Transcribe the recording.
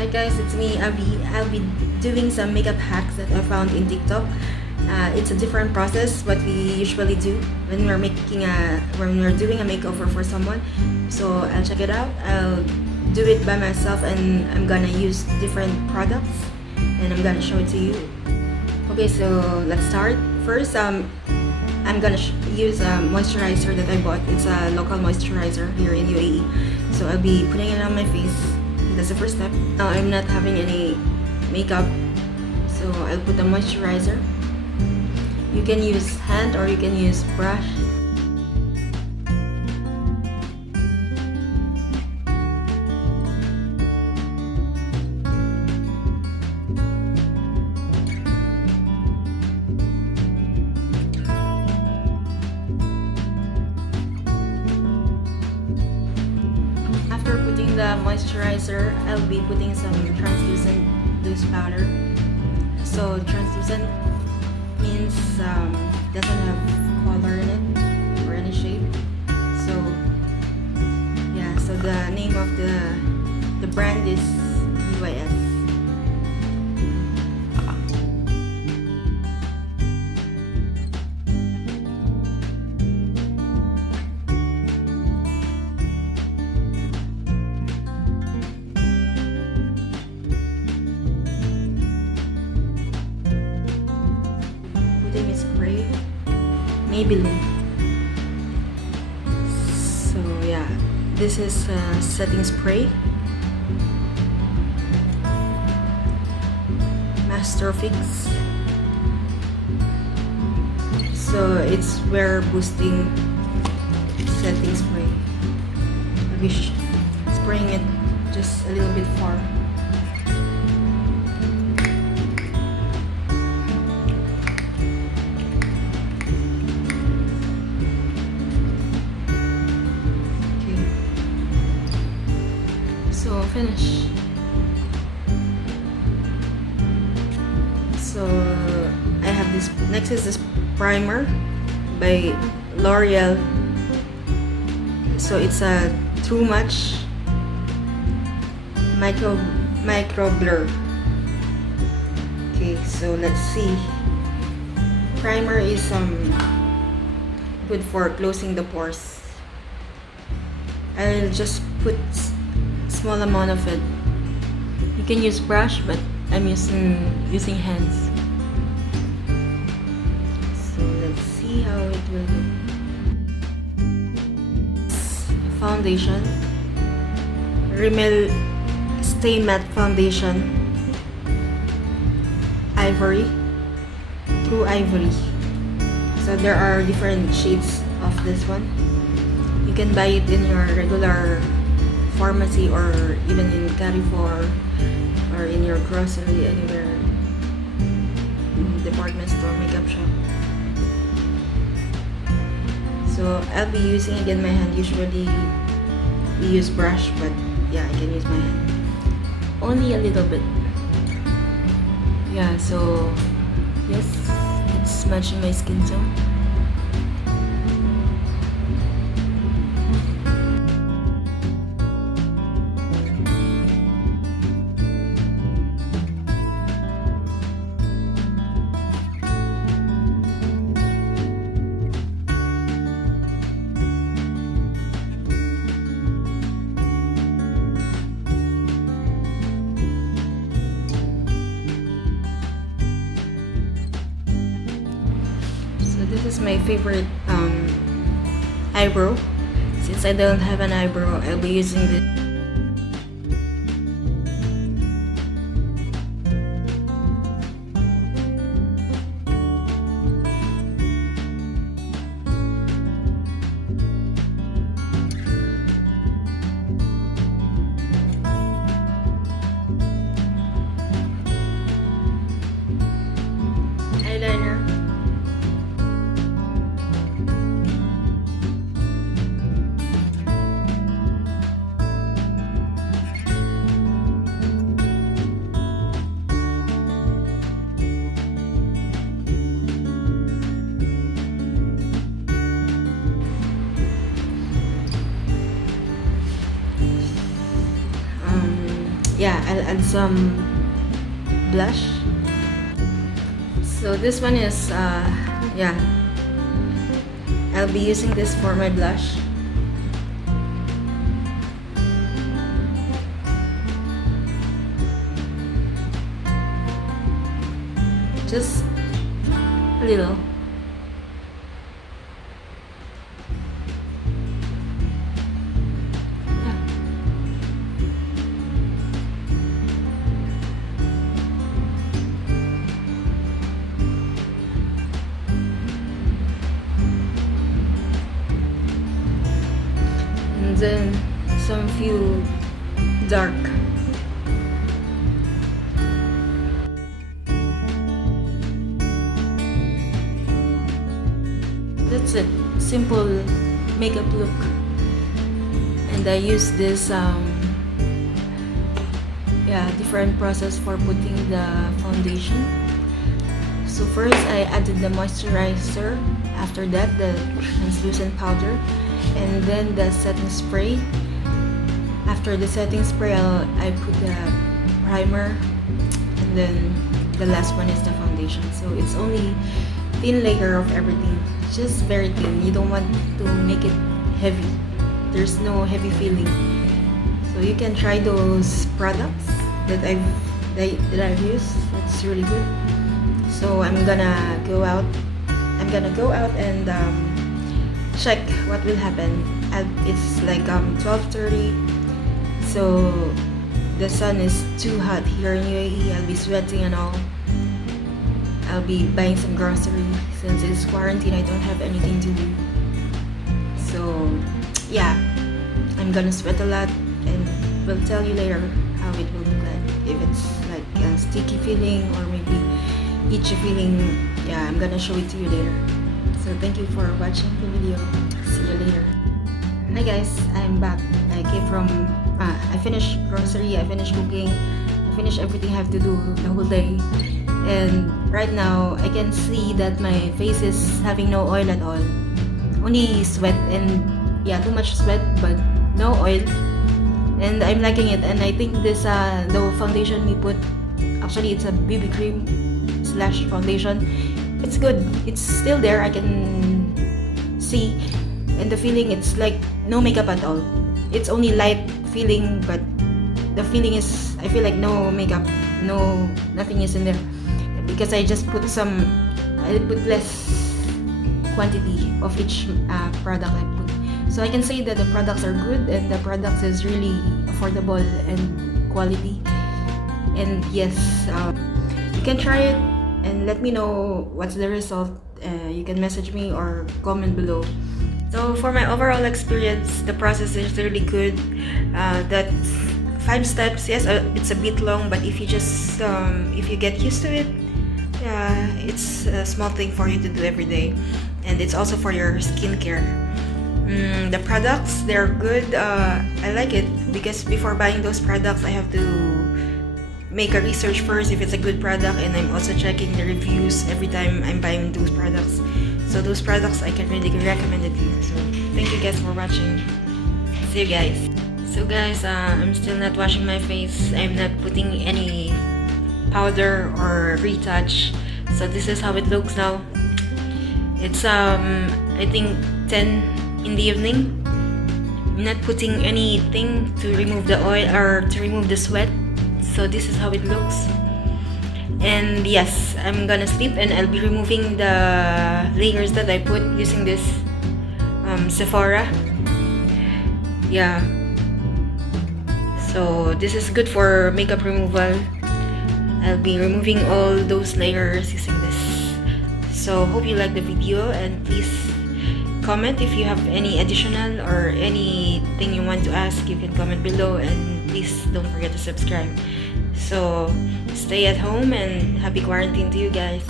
Hi guys, it's me Abby. I'll be doing some makeup hacks that I found in TikTok. It's a different process what we usually do when we're doing a makeover for someone. So I'll check it out. I'll do it by myself and I'm gonna use different products and I'm gonna show it to you. Okay, so let's start. First, I'm gonna use a moisturizer that I bought. It's a local moisturizer here in UAE. So I'll be putting it on my face. That's the first step. Now I'm not having any makeup, so I'll put a moisturizer. You can use hand or you can use brush. After putting the moisturizer, I'll be putting some translucent loose powder. So translucent means doesn't have color in it or any shape. So yeah, so the name of the brand is UYS. Spray Maybelline. So yeah, this is a setting spray. Master Fix. So it's wear boosting setting spray. I'll be spraying it just a little bit far. So finish. So I have this. Next is this primer by L'Oreal. So it's a Too Much micro blur. Okay, so let's see. Primer is good for closing the pores. I'll just put small amount of it. You can use brush, but I'm using hands. So let's see how it will look. Foundation, Rimmel Stay Matte Foundation, Ivory, True Ivory. So there are different shades of this one. You can buy it in your regular pharmacy or even in Carrefour or in your grocery, anywhere, department store, makeup shop. So I'll be using again my hand. Usually we use brush, but yeah, I can use my hand only a little bit. Yeah, so yes, it's matching my skin tone. This is my favorite eyebrow. Since I don't have an eyebrow, I'll be using this. Eyeliner. yeah, I'll add some blush. So this one is yeah, I'll be using this for my blush. Just a little. And then some few dark. That's it. Simple makeup look. And I use this yeah, different process for putting the foundation. So first I added the moisturizer, after that the translucent powder, and then the setting spray. After the setting spray, I put the primer, and then the last one is the foundation. So it's only thin layer of everything, just very thin. You don't want to make it heavy. There's no heavy feeling. So you can try those products that I've used. It's really good. So I'm gonna go out and check what will happen. It's like 12:30, so the sun is too hot here in UAE. I'll be sweating and all. I'll be buying some grocery since it's quarantine. I don't have anything to do. So yeah, I'm gonna sweat a lot, and we'll tell you later how it will look like. If it's like a sticky feeling or maybe itchy feeling, yeah, I'm gonna show it to you later. So thank you for watching the video. See you later. Hi guys, I'm back. I came from I finished grocery, I finished cooking, I finished everything I have to do the whole day. And right now I can see that my face is having no oil at all. Only sweat, and yeah, too much sweat but no oil. And I'm liking it, and I think this the foundation we put, actually it's a BB cream slash foundation. It's good. It's still there, I can see. And the feeling, it's like no makeup at all. It's only light feeling, but the feeling is, I feel like no makeup, nothing is in there, because I just put I put less quantity of each product I put. So I can say that the products are good, and the products is really affordable and quality. And yes, you can try it and let me know what's the result. You can message me or comment below. So for my overall experience, the process is really good. That's 5 steps. Yes, it's a bit long, but if you just if you get used to it, yeah, it's a small thing for you to do every day, and it's also for your skincare. The products, they're good. I like it because before buying those products, I have to make a research first if it's a good product, and I'm also checking the reviews every time I'm buying those products. So those products I can really recommend it to you. So thank you guys for watching. See you guys. So guys, I'm still not washing my face. I'm not putting any powder or retouch. So this is how it looks now. It's I think 10 in the evening. I'm not putting anything to remove the oil or to remove the sweat. So this is how it looks. And yes, I'm gonna sleep, and I'll be removing the layers that I put using this Sephora. Yeah, so this is good for makeup removal. I'll be removing all those layers using this. So hope you like the video, and please comment if you have any additional or anything you want to ask. You can comment below, and please don't forget to subscribe. So stay at home, and happy quarantine to you guys.